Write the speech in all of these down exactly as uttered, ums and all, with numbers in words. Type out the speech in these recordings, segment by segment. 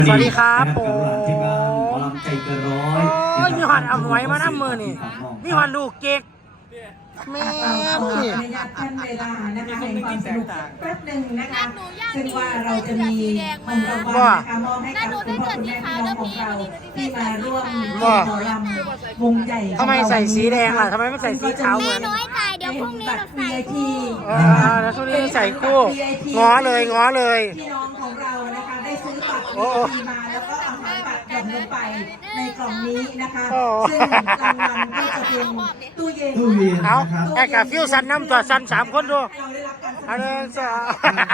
สวัสดีครับผกับมหลานที่บ้านหมอลำใจเกินร้อยโอ้ยมีหอดเอาหวยมาน้ำมือนี่มีหอดลูกเก๊กแม่ขอพี่อนุญาตท่านเวลานะคะในความสนุกแป๊บหนึ่งนะคะซึ่งว่าเราจะมีของรางวัลนะคะมอบให้กับคุณพ่อคุณแม่พี่น้องของเราที่มาร่วมหมอลำวงใหญ่ทำไมใส่สีแดงล่ะทำไมไม่ใส่สีขาวเหมือนน้อยใจเดี๋ยวพรุ่งนี้บัเราตรใส่วี ไอ พีเออแล้วช่วงนี้ใส่คู่ง้อเลยง้อเลยพี่น้องของเรานะคะได้ซื้อบัตรโอ้วี ไอ พี มาแล้วก็เอาหารบัตรหย่อนลงไปในกล่องนี้นะคะโอ้ซึ่งรางวัลก็จะเป็นตู้เย็นตู้เย็นเอานะครับแอกับฟิวสันน้ำตัวสันสามคนดูเราได้รับการสนัอับนสนี้นุนจะจาก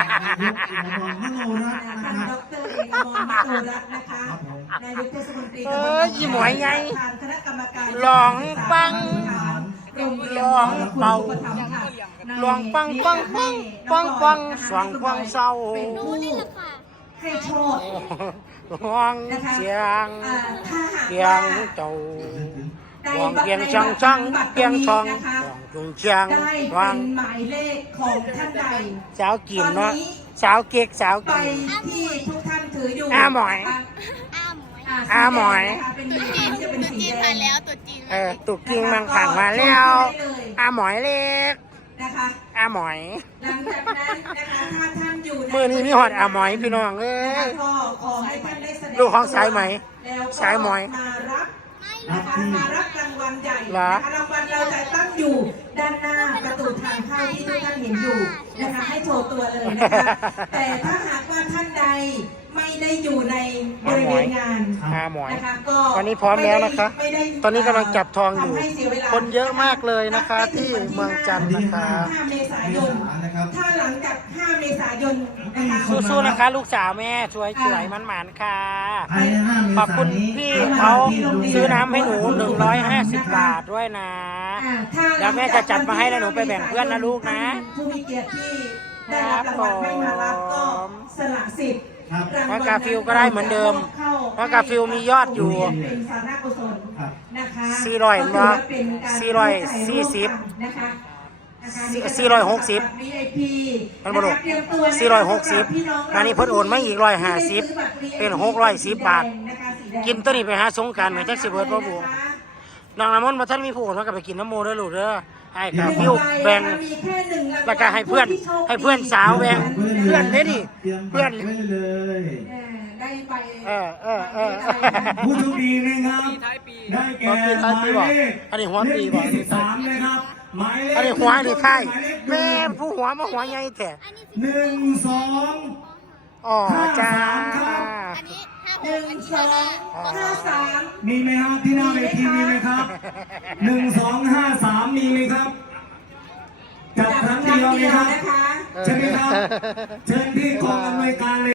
นายกอบตมโนรัตน์นะท่านครับดรเอกอมรมโตรัตน์นะคะครับผมนายกเทศมนตรีเอตำบลอยี่หมวยไงทางคณะกรรมการหลองปังโรงเรียนหลองเป่าคุณอุปถัมภ์ค่ะหลองปังปังปังปังปังสว่างปังเศร้าเป็นผู้นี่แหละค่ะให้โชคหวงเสียงอ่าถ้าหากเกียว่างเจ้าได้หวงบัตรเกียงช่างช่างเกียงทองนะคะหวงจุงเชียงได้หวเป็งนหมายเลขของท่านใดสาวกินเนาะสาวเก๊กสาวไปกินที่ทุกท่านถืออยู่อาหมอยอ้ามหมวยอาหมอยเป็นตุ๊สีจีนแดงจะเป็นตุ๊สีจีนแดผ่าง นแล้วตุ๊จีนเออตุกกิ้งมังขังมาแล้วอาหมอยเล็กนะคะอาหมอยหลังจากนั้นนะคะถ้าท่านอยู่ในมือนี้มีหอดอาหมอยพี่น้องเอ้นะคะยก็ขอให้ท่านได้แสดงลูกของสายไหมแล้วก็สายหมอยมารับไม่นะคะมารับรางวัลใหญ่เหรอนะคะรางวัลเราจะตั้งอยู่ด้านหน้าประตูทางเข้าที่ทุกท่านเห็นอยู่นะคะให้โชว์ตัวเลยนะคะแต่ถ้าหากว่าท่านใดไม่ได้อยู่ในบริเวณงานอาหมอยนะคะก็วันนี้พร้อมแล้วนะคะไม่ได้ตอนนี้กำลังจับทองอยู่ทำให้เสีวลาคนเยอะมากเลยนะคะที่เมืองจันทร์นะคะห้าเมษายนนะครับถ้าหลังจากห้าเมษายนนะคะสู้ๆนะคะ ลูกสาวแม่สวยสวยๆมันหมานๆค่ะภายในห้าเมขอบษาคุณยนนี้พี่เขาซื้อน้ำให้หนูหนึ่งร้อยห้าสิบบาทด้วยนะอ่าถ้าเดี๋ยวแม่จะจัดมาให้แล้วหนูไปแบ่งเพื่อนนะลูกนะผู้มีเกียรติที่ได้รับรางวัลไม่มารับก็สละสิทธิ์ครับรางเพวัลราะกาฟิลก็ได้เหมือนเดิมเข้เพราะกาฟิลมียอดอยู่เป็นสาธารณกุศลครับนะคะสี่ร้อยก็ถืว่าเป็นการสี่ร้อยสี่สิบนะคะนะคะสี่ร้อยหกสิบวี ไอ พีมันบ่รู้นะคะเตรียมตัวนะคะสี่ร้อยหกสิบพี่น้องอันนี้เพิ่นโอนมาอีกร้อยห้าสิบที่ได้ซื้อบัตร วี ไอ พีเป็นหกร้อยสิบบาทสีแดงนะคะสีแดงกินตัวนี้ไปหาสงกรารเหมือนแท็กซี่เบิร์ดบ่บุน้องน้ำมนต์มาท่านมีผู้คนมากับไปกินน้ำโมเด้อลูกเด้อให้กาฟิวแบ่งมีแค่หนึ่งรางวัลแล้วก็ให้เพื่อนให้เพื่อนสาวแบ่ง เพื่อนเด้ดิเตรียมเพื่อนบัตรไว้เลยเออได้ไปเออเออเออผู้โชคดีนะครับ ได้แก่หมายเลขอันนี้หัวปีบ่เลขที่สิบสามนะครับหมายเลขอันนี้หัวนี่ใช่หมายเลขแม่ผู้หัวมาหัวใหญ่แท้หนึ่งสองอ๋อจ้าอันนี้ห้าหหนึ่กงอันสนี้องนะห้าสามมีไหมครับที่หน้าเวทีมีไหมครับหนึ่งสองห้าสามมีไหมครับจัดครั้งเดียวไหมครับนะคะใช่ไหมครับ เชิญที่กองอำนวยการเลย